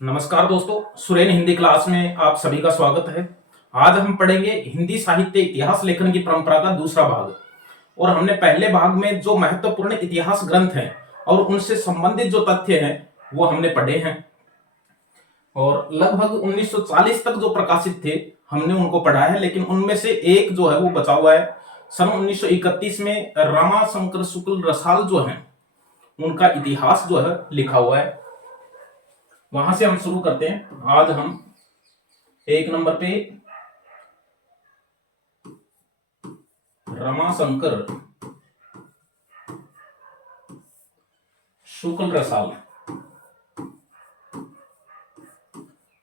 नमस्कार दोस्तों, सुरेन हिंदी क्लास में आप सभी का स्वागत है। आज हम पढ़ेंगे हिंदी साहित्य इतिहास लेखन की परंपरा का दूसरा भाग। और हमने पहले भाग में जो महत्वपूर्ण इतिहास ग्रंथ हैं और उनसे संबंधित जो तथ्य हैं वो हमने पढ़े हैं। और लगभग 1940 तक जो प्रकाशित थे हमने उनको पढ़ा है, लेकिन उनमें से एक जो है वो बचा हुआ है। सन 1931 में रामाशंकर शुक्ल रसाल जो है उनका इतिहास जो है लिखा हुआ है। वहां से हम शुरू करते हैं। आज हम एक नंबर पे रमाशंकर शुक्ल रसाल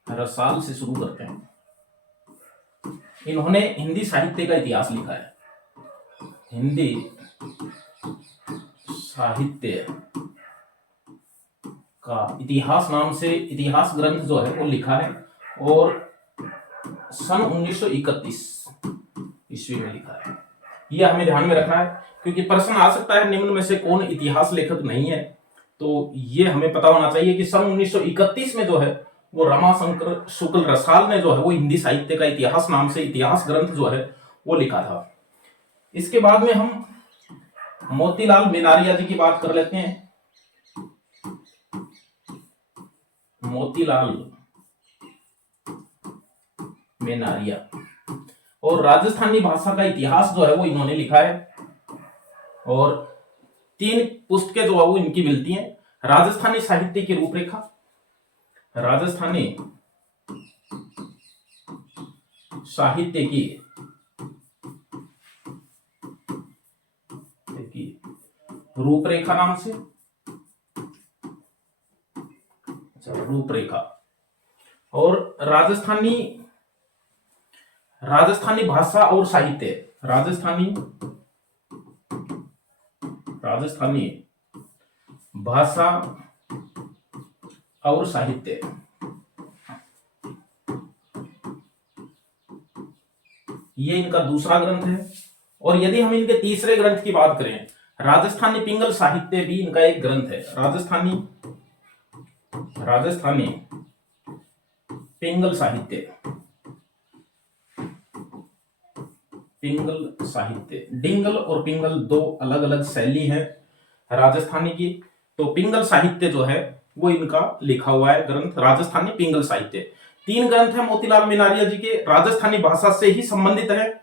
रसाल से शुरू करते हैं। इन्होंने हिंदी साहित्य का इतिहास लिखा है। हिंदी साहित्य का इतिहास नाम से इतिहास ग्रंथ जो है वो लिखा है और सन 1931 ईस्वी में लिखा है। यह हमें ध्यान में रखना है क्योंकि प्रश्न आ सकता है निम्न में से कौन इतिहास लेखक नहीं है। तो ये हमें पता होना चाहिए कि सन 1931 में जो है वो रमाशंकर शुक्ल रसाल ने जो है वो हिंदी साहित्य का इतिहास नाम से इतिहास ग्रंथ जो है वो लिखा था। इसके बाद में हम मोतीलाल मेनारिया जी की बात कर लेते हैं। मोतीलाल मेनारिया और राजस्थानी भाषा का इतिहास जो है वो इन्होंने लिखा है और 3 पुस्तकें जो है वो इनकी मिलती हैं। राजस्थानी साहित्य की रूपरेखा, राजस्थानी साहित्य की रूपरेखा नाम से, रूपरेखा, और राजस्थानी भाषा और साहित्य, राजस्थानी भाषा और साहित्य। ये इनका दूसरा ग्रंथ है। और यदि हम इनके तीसरे ग्रंथ की बात करें, राजस्थानी पिंगल साहित्य भी इनका एक ग्रंथ है। राजस्थानी पिंगल साहित्य, पिंगल साहित्य, डिंगल और पिंगल दो अलग अलग शैली है राजस्थानी की। तो पिंगल साहित्य जो है वो इनका लिखा हुआ है ग्रंथ, राजस्थानी पिंगल साहित्य। 3 ग्रंथ है मोतीलाल मेनारिया जी के, राजस्थानी भाषा से ही संबंधित है,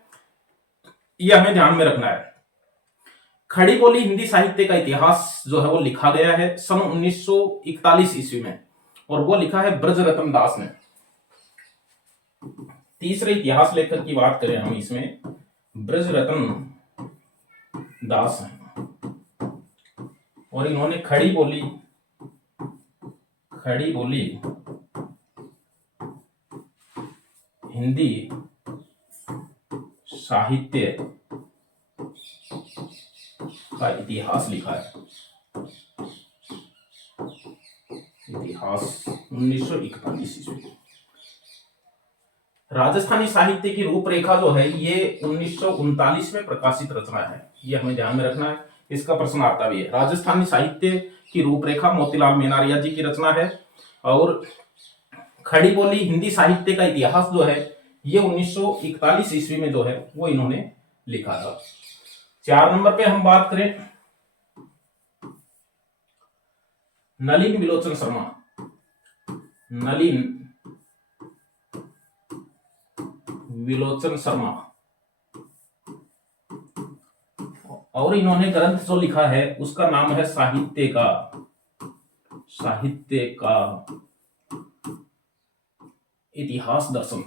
यह हमें ध्यान में रखना है। खड़ी बोली हिंदी साहित्य का इतिहास जो है वो लिखा गया है सन 1941 ईस्वी में और वो लिखा है ब्रजरत्न दास ने। तीसरे इतिहास लेखक की बात करें हम, इसमें ब्रजरत्न दास हैं और इन्होंने खड़ी बोली हिंदी साहित्य का इतिहास लिखा है। इतिहास 1941 ईस्वी। राजस्थानी साहित्य की रूपरेखा जो है ये 1939 में प्रकाशित रचना है, ये हमें ध्यान में रखना है, इसका प्रश्न आता भी है। राजस्थानी साहित्य की रूपरेखा मोतीलाल मेनारिया जी की रचना है और खड़ी बोली हिंदी साहित्य का इतिहास जो है ये 1941 ईस्वी में जो है वो इन्होंने लिखा था। 4 नंबर पे हम बात करें नलिन विलोचन शर्मा। नलिन विलोचन शर्मा, और इन्होंने ग्रंथ जो लिखा है उसका नाम है साहित्य का इतिहास दर्शन।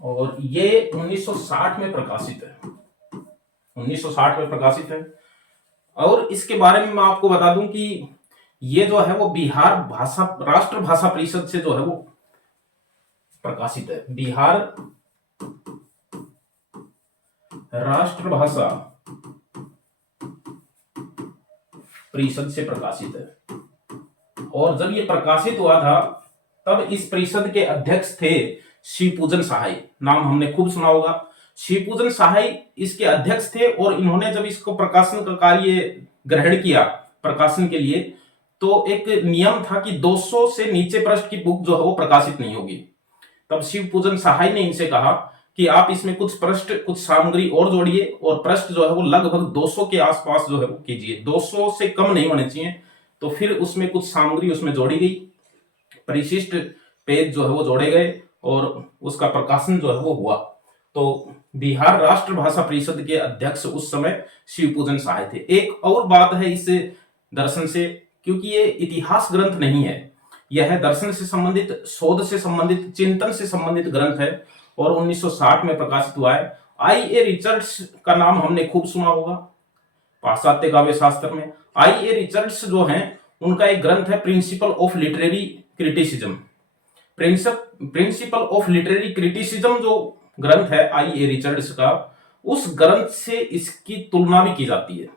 और ये 1960 में प्रकाशित है। 1960 में प्रकाशित है। और इसके बारे में मैं आपको बता दूं कि ये जो है वो बिहार भाषा राष्ट्र भाषा परिषद से जो है वो प्रकाशित है। बिहार राष्ट्र भाषा परिषद से प्रकाशित है। और जब ये प्रकाशित हुआ था तब इस परिषद के अध्यक्ष थे शिवपूजन सहाय, नाम हमने खूब सुना होगा। शिवपूजन सहाय इसके अध्यक्ष थे और इन्होंने जब इसको प्रकाशन का कार्य ग्रहण किया प्रकाशन के लिए, तो एक नियम था कि 200 से नीचे पृष्ठ की बुक जो है वो प्रकाशित नहीं होगी। तब शिवपूजन सहाय ने इनसे कहा कि आप इसमें कुछ पृष्ठ कुछ सामग्री और जोड़िए और पृष्ठ जो है वो लगभग 200 के आसपास जो है वो कीजिए, 200 से कम नहीं होने चाहिए। तो फिर उसमें कुछ सामग्री उसमें जोड़ी गई, परिशिष्ट पेज जो है वो जोड़े गए और उसका प्रकाशन जो है वो हुआ। तो बिहार राष्ट्र भाषा परिषद के अध्यक्ष उस समय शिवपूजन सहाय थे। एक और बात है इस दर्शन से, क्योंकि ये इतिहास ग्रंथ नहीं है, यह दर्शन से संबंधित, शोध से संबंधित, चिंतन से संबंधित ग्रंथ है और 1960 में प्रकाशित हुआ है। आई.ए. रिचर्ड्स का नाम हमने खूब सुना होगा पाश्चात्य काव्य शास्त्र में। आई.ए. रिचर्ड्स जो हैं उनका एक ग्रंथ है principle of literary criticism. Principle of literary criticism जो ग्रंथ है आई.ए. रिचर्ड्स का, उस ग्रंथ से इसकी तुलना भी की जाती है,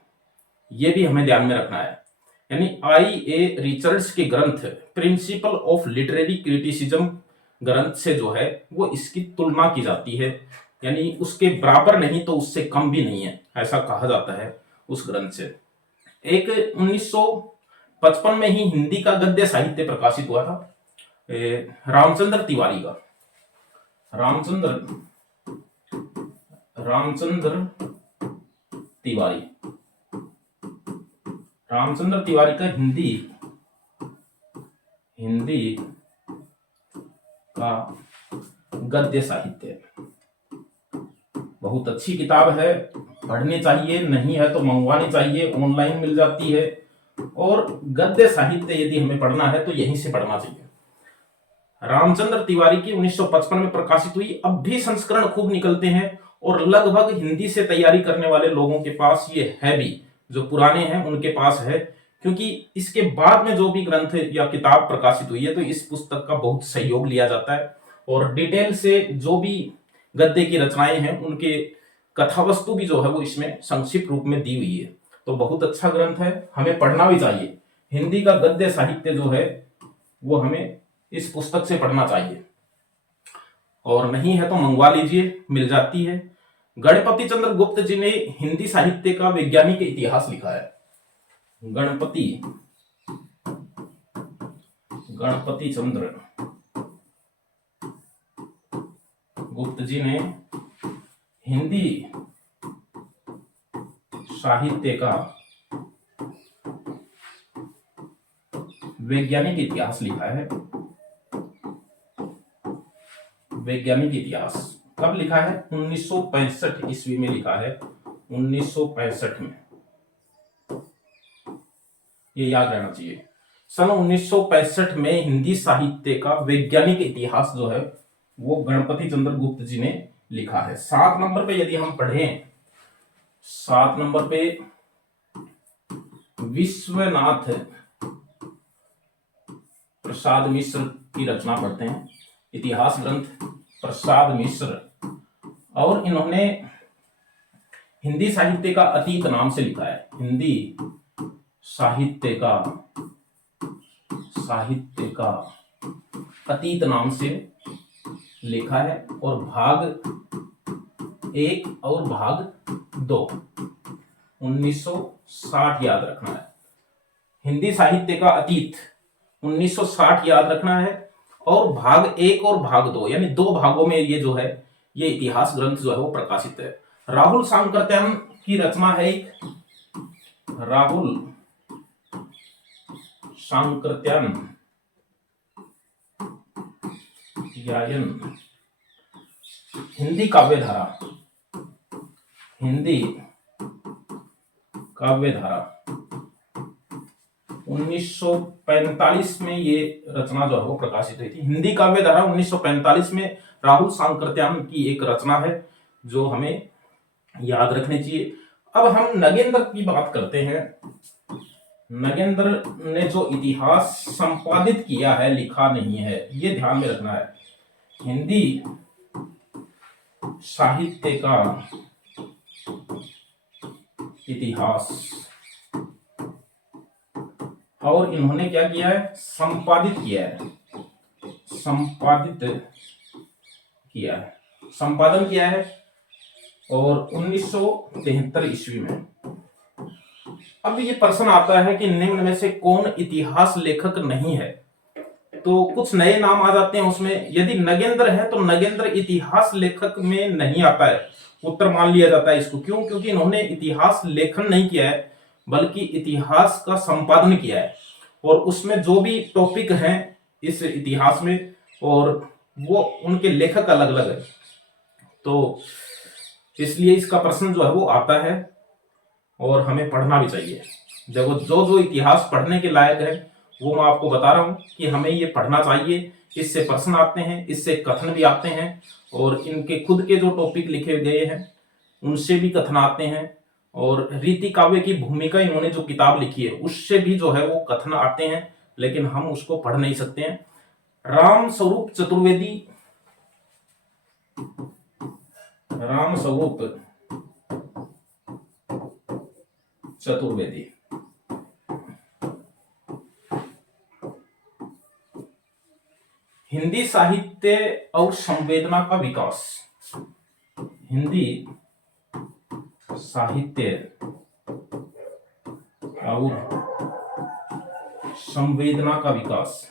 यह भी हमें ध्यान में रखना है। यानी आई.ए. रिचर्ड्स के ग्रंथ प्रिंसिपल ऑफ लिटरेरी क्रिटिसिज्म ग्रंथ से जो है वो इसकी तुलना की जाती है, यानी उसके बराबर नहीं तो उससे कम भी नहीं है, ऐसा कहा जाता है उस ग्रंथ से। एक 1955 में ही हिंदी का गद्य साहित्य प्रकाशित हुआ था रामचंद्र तिवारी का। रामचंद्र तिवारी का हिंदी का गद्य साहित्य बहुत अच्छी किताब है, पढ़नी चाहिए, नहीं है तो मंगवानी चाहिए, ऑनलाइन मिल जाती है। और गद्य साहित्य यदि हमें पढ़ना है तो यहीं से पढ़ना चाहिए। रामचंद्र तिवारी की 1955 में प्रकाशित हुई। अब भी संस्करण खूब निकलते हैं और लगभग हिंदी से तैयारी करने वाले लोगों के पास ये है भी, जो पुराने हैं उनके पास है, क्योंकि इसके बाद में जो भी ग्रंथ या किताब प्रकाशित हुई है तो इस पुस्तक का बहुत सहयोग लिया जाता है और डिटेल से जो भी गद्य की रचनाएं हैं उनके कथा वस्तु भी जो है वो इसमें संक्षिप्त रूप में दी हुई है। तो बहुत अच्छा ग्रंथ है, हमें पढ़ना भी चाहिए। हिंदी का गद्य साहित्य जो है वो हमें इस पुस्तक से पढ़ना चाहिए, और नहीं है तो मंगवा लीजिए, मिल जाती है। गणपति चंद्र गुप्त जी ने हिंदी साहित्य का वैज्ञानिक इतिहास लिखा है। गणपति चंद्र गुप्त जी ने हिंदी साहित्य का वैज्ञानिक इतिहास लिखा है। वैज्ञानिक इतिहास कब लिखा है? 1965 ईस्वी में लिखा है, 1965 में, ये याद रहना चाहिए। सन 1965 में हिंदी साहित्य का वैज्ञानिक इतिहास जो है वो गणपति चंद्र गुप्त जी ने लिखा है। 7 नंबर पे यदि हम पढ़ें, 7 नंबर पे विश्वनाथ प्रसाद मिश्र की रचना पढ़ते हैं, इतिहास ग्रंथ प्रसाद मिश्र, और इन्होंने हिंदी साहित्य का अतीत नाम से लिखा है। हिंदी साहित्य का अतीत नाम से लिखा है और भाग 1 और भाग 2 1960 याद रखना है। हिंदी साहित्य का अतीत 1960 याद रखना है और भाग 1 और भाग 2 यानी 2 भागों में ये जो है ये इतिहास ग्रंथ जो है वो प्रकाशित है। राहुल सांकृत्यायन की रचना है एक, राहुल सांकृत्यायन हिंदी काव्यधारा, हिंदी काव्यधारा 1945 में ये रचना जो है वो प्रकाशित हुई थी। हिंदी काव्यधारा 1945 में राहुल सांकृत्यायन की एक रचना है जो हमें याद रखनी चाहिए। अब हम नगेंद्र की बात करते हैं। नगेंद्र ने जो इतिहास संपादित किया है, लिखा नहीं है, ये ध्यान में रखना है। हिंदी साहित्य का इतिहास, और इन्होंने क्या किया है? संपादित किया है, संपादित किया है, संपादन किया है, और 1973 ईस्वी में। अब ये प्रश्न आता है कि निम्न में से कौन इतिहास लेखक नहीं है। तो कुछ नए नाम आ जाते हैं उसमें। यदि नगेंद्र है तो नगेंद्र इतिहास लेखक में नहीं आता है, उत्तर मान लिया जाता है इसको। क्यों? क्योंकि इन्होंने इतिहास लेखन नहीं किया है, बल्कि इतिहास का संपादन किया है, और उसमें जो भी टॉपिक हैं इस इतिहास में, और वो उनके लेखक अलग अलग है। तो इसलिए इसका प्रश्न जो है वो आता है, और हमें पढ़ना भी चाहिए। देखो, जो जो इतिहास पढ़ने के लायक है वो मैं आपको बता रहा हूं कि हमें ये पढ़ना चाहिए। इससे प्रश्न आते हैं, इससे कथन भी आते हैं, और इनके खुद के जो टॉपिक लिखे गए हैं उनसे भी कथन आते हैं, और रीति काव्य की भूमिका इन्होंने जो किताब लिखी है उससे भी जो है वो कथन आते हैं, लेकिन हम उसको पढ़ नहीं सकते हैं। राम स्वरूप चतुर्वेदी, राम स्वरूप चतुर्वेदी हिंदी साहित्य और संवेदना का विकास, हिंदी साहित्य और संवेदना का विकास,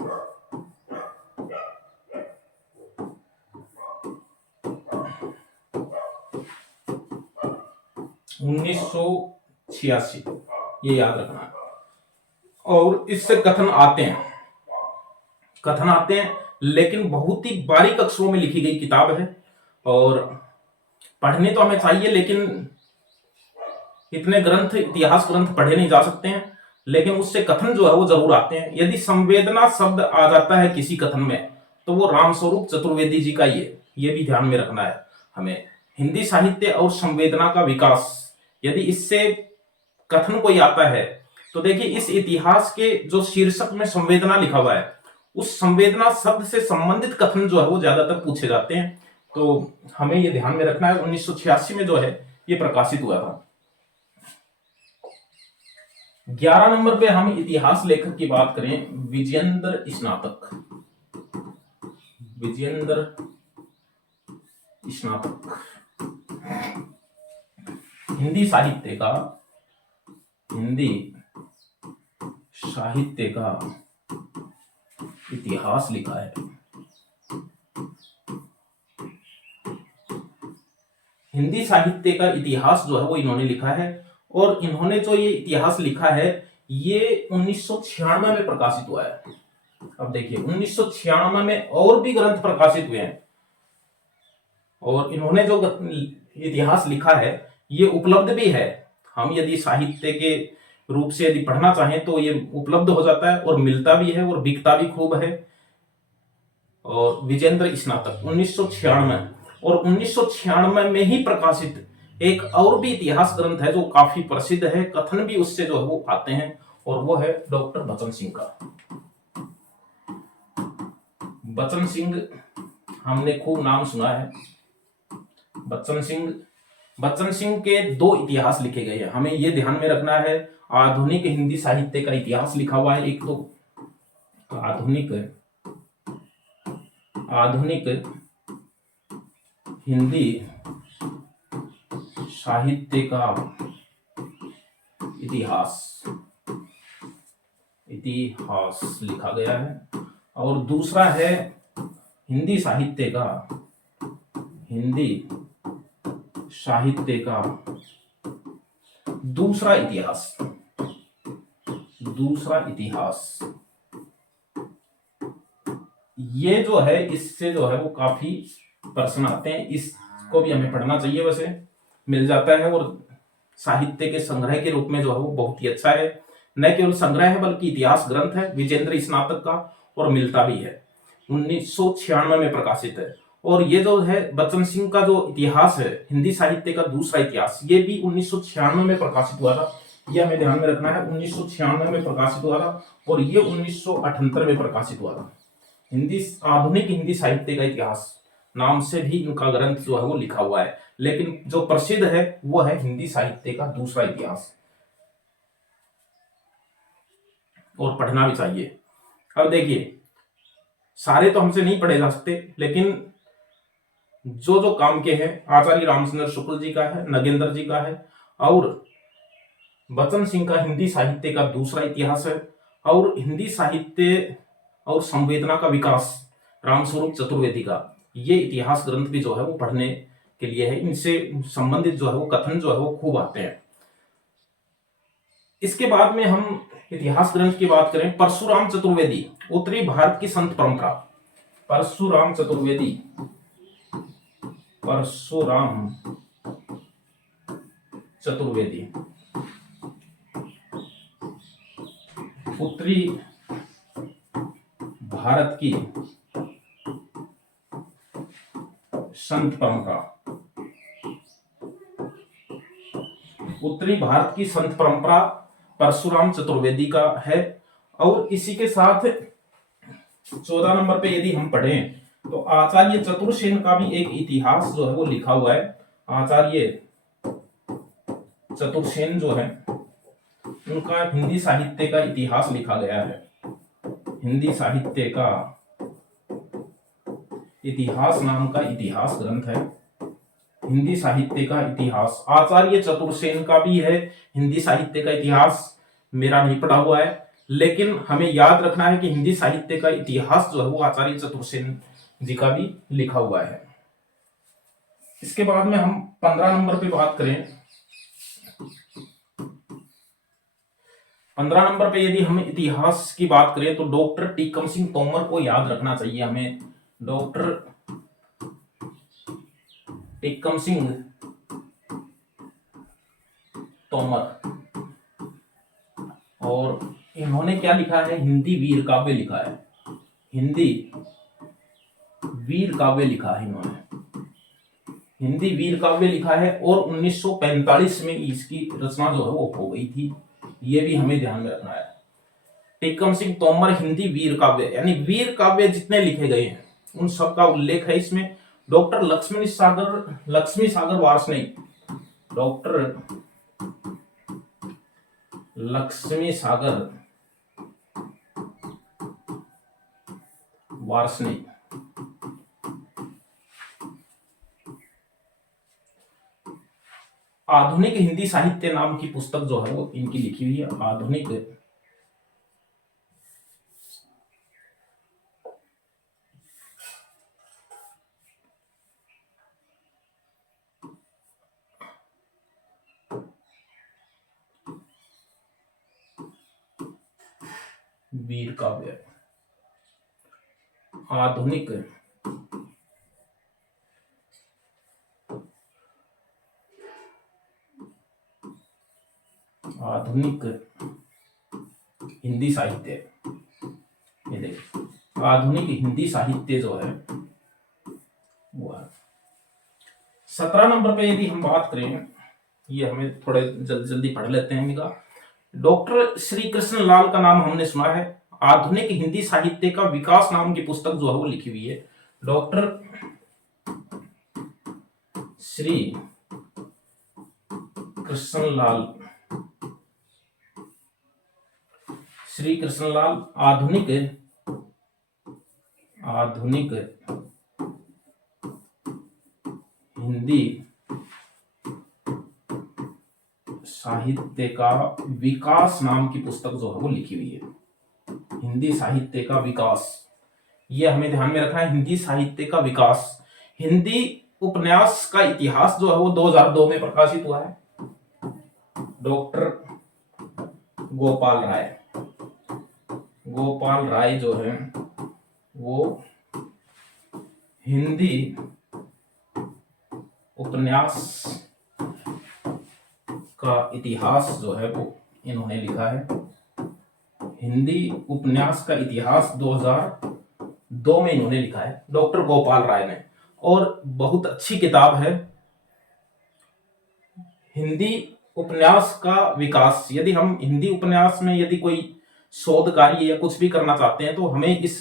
1986, ये याद रखना है। और इससे कथन आते हैं, कथन आते हैं, लेकिन बहुत ही बारीक अक्षरों में लिखी गई किताब है, और पढ़ने तो हमें चाहिए, लेकिन इतने ग्रंथ, इतिहास ग्रंथ पढ़े नहीं जा सकते हैं, लेकिन उससे कथन जो है वो जरूर आते हैं। यदि संवेदना शब्द आ जाता है किसी कथन में तो वो रामस्वरूप चतुर्वेदी जी का ही है, ये भी ध्यान में रखना है हमें। हिंदी साहित्य और संवेदना का विकास, यदि इससे कथन कोई आता है तो देखिए, इस इतिहास के जो शीर्षक में संवेदना लिखा हुआ है, उस संवेदना शब्द से संबंधित कथन जो है वो ज्यादातर पूछे जाते हैं। तो हमें ये ध्यान में रखना है। 1986 में जो है ये प्रकाशित हुआ था। 11 नंबर पे हम इतिहास लेखक की बात करें, विजयेंद्र स्नातक, विजयेंद्र स्नातक हिंदी साहित्य का, हिंदी साहित्य का इतिहास लिखा है। हिंदी साहित्य का इतिहास जो है वो इन्होंने लिखा है, और इन्होंने जो ये इतिहास लिखा है ये 1996 में प्रकाशित हुआ है। अब देखिए, 1996 में और भी ग्रंथ प्रकाशित हुए हैं, और इन्होंने जो इतिहास लिखा है ये उपलब्ध भी है। हम यदि साहित्य के रूप से यदि पढ़ना चाहें तो ये उपलब्ध हो जाता है, और मिलता भी है, और बिकता भी खूब है। और विजेंद्र स्नातक 1996, और 1996 में ही प्रकाशित एक और भी इतिहास ग्रंथ है जो काफी प्रसिद्ध है, कथन भी उससे जो है वो आते हैं, और वो है डॉक्टर बचन सिंह का। बचन सिंह हमने खूब नाम सुना है। बच्चन सिंह के 2 इतिहास लिखे गए हैं, हमें यह ध्यान में रखना है। आधुनिक हिंदी साहित्य का इतिहास लिखा हुआ है एक, तो आधुनिक हिंदी साहित्य का इतिहास लिखा गया है। और दूसरा है हिंदी साहित्य का दूसरा इतिहास, ये जो है इससे जो है वो काफी प्रश्न आते हैं, इसको भी हमें पढ़ना चाहिए। वैसे मिल जाता है, और साहित्य के संग्रह के रूप में जो है वो बहुत ही अच्छा है। न केवल संग्रह है बल्कि इतिहास ग्रंथ है विजेंद्र स्नातक का, और मिलता भी है। 1996 में प्रकाशित है। और ये जो है बच्चन सिंह का जो इतिहास है, हिंदी साहित्य का दूसरा इतिहास, ये भी 1996 में प्रकाशित हुआ था। ये हमें ध्यान में रखना है, 1996 में प्रकाशित हुआ था, और ये 1978 में प्रकाशित हुआ था। आधुनिक हिंदी साहित्य का इतिहास नाम से भी इनका ग्रंथ जो है वो लिखा हुआ है, लेकिन जो प्रसिद्ध है वो है हिंदी साहित्य का दूसरा इतिहास, और पढ़ना भी चाहिए। अब देखिए, सारे तो हमसे नहीं पढ़े जा सकते, लेकिन जो जो काम के हैं आचार्य रामचंद्र शुक्ल जी का है, नगेंद्र जी का है, और बचन सिंह का हिंदी साहित्य का दूसरा इतिहास है, और हिंदी साहित्य और संवेदना का विकास रामस्वरूप चतुर्वेदी का, ये इतिहास ग्रंथ भी जो है वो पढ़ने के लिए है। इनसे संबंधित जो है वो कथन जो है वो खूब आते हैं। इसके बाद में हम इतिहास ग्रंथ की बात करें, परशुराम चतुर्वेदी, उत्तरी भारत की संत परंपरा। परशुराम चतुर्वेदी, परशुराम चतुर्वेदी उत्तरी भारत की संत परंपरा, उत्तरी भारत की संत परंपरा परशुराम चतुर्वेदी का है। और इसी के साथ 14 नंबर पे यदि हम पढ़ें तो आचार्य चतुर्सेन का भी एक इतिहास जो है वो लिखा हुआ है। आचार्य चतुर्सेन जो है उनका हिंदी साहित्य का इतिहास लिखा गया है। हिंदी साहित्य का इतिहास नाम का इतिहास ग्रंथ है। हिंदी साहित्य का इतिहास आचार्य चतुर्सेन का भी है। हिंदी साहित्य का इतिहास मेरा नहीं पढ़ा हुआ है, लेकिन हमें याद रखना है कि हिंदी साहित्य का इतिहास जो है वो आचार्य चतुर्सेन जी का भी लिखा हुआ है। इसके बाद में हम 15 नंबर पे बात करें, 15 नंबर पे यदि हम इतिहास की बात करें तो डॉक्टर टीकम सिंह तोमर को याद रखना चाहिए हमें। डॉक्टर टीकम सिंह तोमर, और इन्होंने क्या लिखा है, हिंदी वीर काव्य लिखा है। हिंदी वीर काव्य लिखा है इन्होंने, हिंदी वीर काव्य लिखा है, और 1945 में इसकी रचना जो है वो हो गई थी। ये भी हमें ध्यान में रखना है। टीकम सिंह तोमर हिंदी वीर काव्य, यानी वीर काव्य जितने लिखे गए हैं उन सब का उल्लेख है इसमें। डॉक्टर लक्ष्मी सागर वार्ष्णेय, डॉक्टर लक्ष्मी सागर वार्ष्णेय, आधुनिक हिंदी साहित्य नाम की पुस्तक जो है वो इनकी लिखी हुई है। आधुनिक वीर काव्य, आधुनिक आधुनिक हिंदी साहित्य, ये देखिए आधुनिक हिंदी साहित्य जो है वो है। 17 नंबर पे यदि हम बात करें, ये हमें थोड़े जल्दी जल्दी पढ़ लेते हैं इनका। डॉक्टर श्री कृष्ण लाल का नाम हमने सुना है। आधुनिक हिंदी साहित्य का विकास नाम की पुस्तक जो है वो लिखी हुई है। डॉक्टर श्री कृष्णलाल, श्री कृष्णलाल आधुनिक हिंदी साहित्य का विकास नाम की पुस्तक जो है वो लिखी हुई है। हिंदी साहित्य का विकास, ये हमें ध्यान में रखना है। हिंदी साहित्य का विकास, हिंदी उपन्यास का इतिहास जो है वो 2002 में प्रकाशित हुआ है। डॉक्टर गोपाल राय जो है वो हिंदी उपन्यास का इतिहास जो है वो इन्होंने लिखा है। हिंदी उपन्यास का इतिहास 2002 में इन्होंने लिखा है, डॉक्टर गोपाल राय ने, और बहुत अच्छी किताब है हिंदी उपन्यास का विकास। यदि हम हिंदी उपन्यास में यदि कोई शोध कार्य या कुछ भी करना चाहते हैं तो हमें इस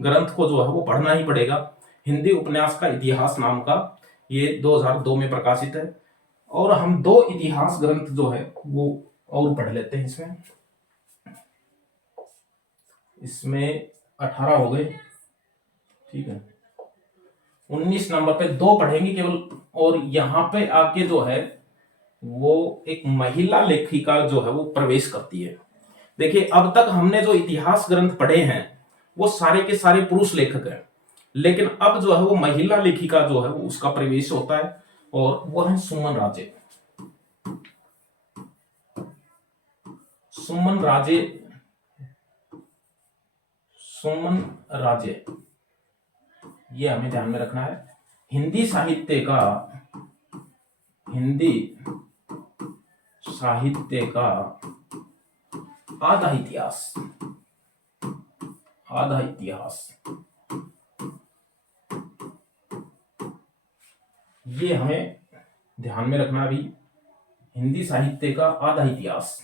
ग्रंथ को जो है वो पढ़ना ही पड़ेगा। हिंदी उपन्यास का इतिहास नाम का, ये 2002 में प्रकाशित है। और हम 2 इतिहास ग्रंथ जो है वो और पढ़ लेते हैं इसमें 18 हो गए, ठीक है। 19 नंबर पे 2 पढ़ेंगे केवल। और यहाँ पे आके जो है वो एक महिला लेखिका जो है वो प्रवेश करती है। देखिए, अब तक हमने जो इतिहास ग्रंथ पढ़े हैं वो सारे के सारे पुरुष लेखक हैं, लेकिन अब जो है वो महिला लेखिका जो है वो उसका प्रवेश होता है, और वो है सुमन राजे। सुमन राजे, सुमन राजे, ये हमें ध्यान में रखना है। हिंदी साहित्य का, हिंदी साहित्य का आधा इतिहास, आधा इतिहास, ये हमें ध्यान में रखना भी। हिंदी साहित्य का आधा इतिहास,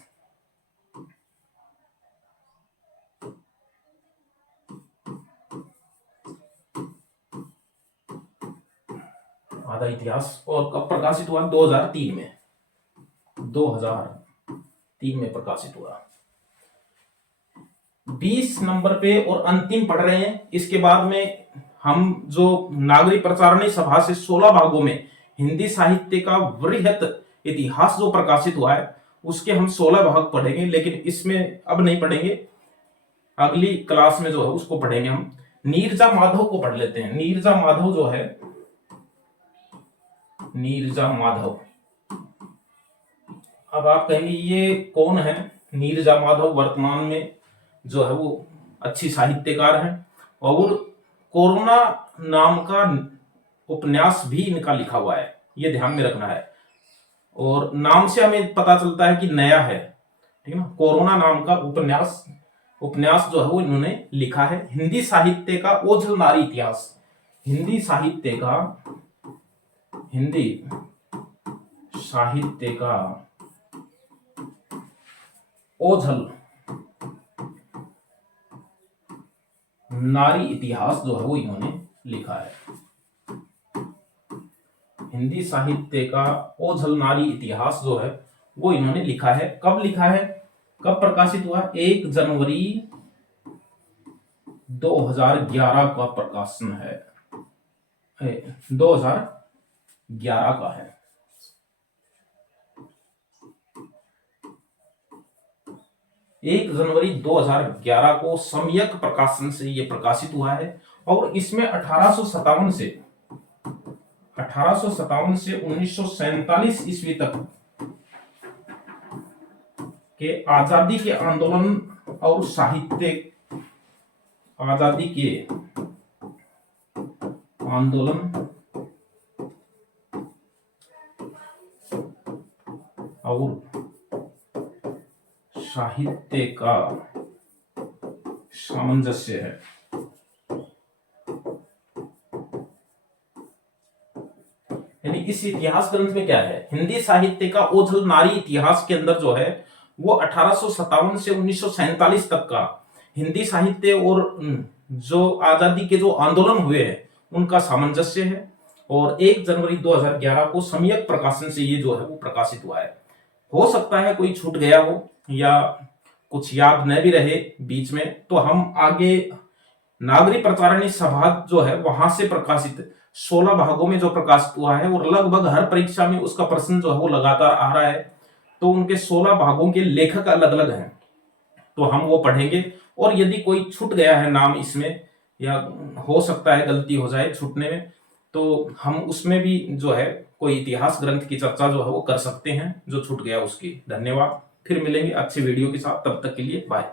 आधा इतिहास। और कब प्रकाशित हुआ? 2003 में, 2003 में प्रकाशित हुआ। 20 नंबर पे और अंतिम पढ़ रहे हैं। इसके बाद में हम जो नागरिक प्रचारणी सभा से 16 भागों में हिंदी साहित्य का वृहत इतिहास जो प्रकाशित हुआ है उसके हम 16 भाग पढ़ेंगे, लेकिन इसमें अब नहीं पढ़ेंगे, अगली क्लास में जो है उसको पढ़ेंगे हम। नीरजा माधव को पढ़ लेते हैं। नीरजा माधव जो है, नीरजा माधव। अब आप कहेंगे ये कौन है? नीरजा माधव वर्तमान में जो है वो अच्छी साहित्यकार है, और कोरोना नाम का उपन्यास भी इनका लिखा हुआ है, ये ध्यान में रखना है। और नाम से हमें पता चलता है कि नया है, ठीक है ना। कोरोना नाम का उपन्यास जो है वो इन्होंने लिखा है। हिंदी साहित्य का ओझल नारी इतिहास, हिंदी साहित्य का, हिंदी साहित्य का ओझल नारी इतिहास जो है वो इन्होंने लिखा है। हिंदी साहित्य का ओझल नारी इतिहास जो है वो इन्होंने लिखा है। कब लिखा है, कब प्रकाशित हुआ? 1 जनवरी 2011 का प्रकाशन है, 2011 का है। 1 जनवरी 2011 को सम्यक प्रकाशन से ये प्रकाशित हुआ है। और इसमें 1857 से 1947 ईस्वी तक के आजादी के आंदोलन और साहित्य, आजादी के आंदोलन और साहित्य का सामंजस्य है। यानी इस इतिहास ग्रंथ में क्या है? हिंदी साहित्य का ओझल नारी इतिहास के अंदर जो है वो 1857 से 1947 तक का हिंदी साहित्य और जो आजादी के जो आंदोलन हुए हैं उनका सामंजस्य है। और 1 जनवरी 2011 को सम्यक प्रकाशन से ये जो है वो प्रकाशित हुआ है। हो सकता है कोई छूट गया हो या कुछ याद न भी रहे बीच में, तो हम आगे नागरिक प्रचारणी सभा जो है वहां से प्रकाशित 16 भागों में जो प्रकाशित हुआ है, और लगभग हर परीक्षा में उसका प्रश्न जो है वो लगातार आ रहा है, तो उनके 16 भागों के लेखक अलग अलग हैं, तो हम वो पढ़ेंगे। और यदि कोई छूट गया है नाम इसमें, या हो सकता है गलती हो जाए छूटने में, तो हम उसमें भी जो है कोई इतिहास ग्रंथ की चर्चा जो है वो कर सकते हैं, जो छूट गया उसकी। धन्यवाद, फिर मिलेंगे अच्छे वीडियो के साथ, तब तक के लिए बाय।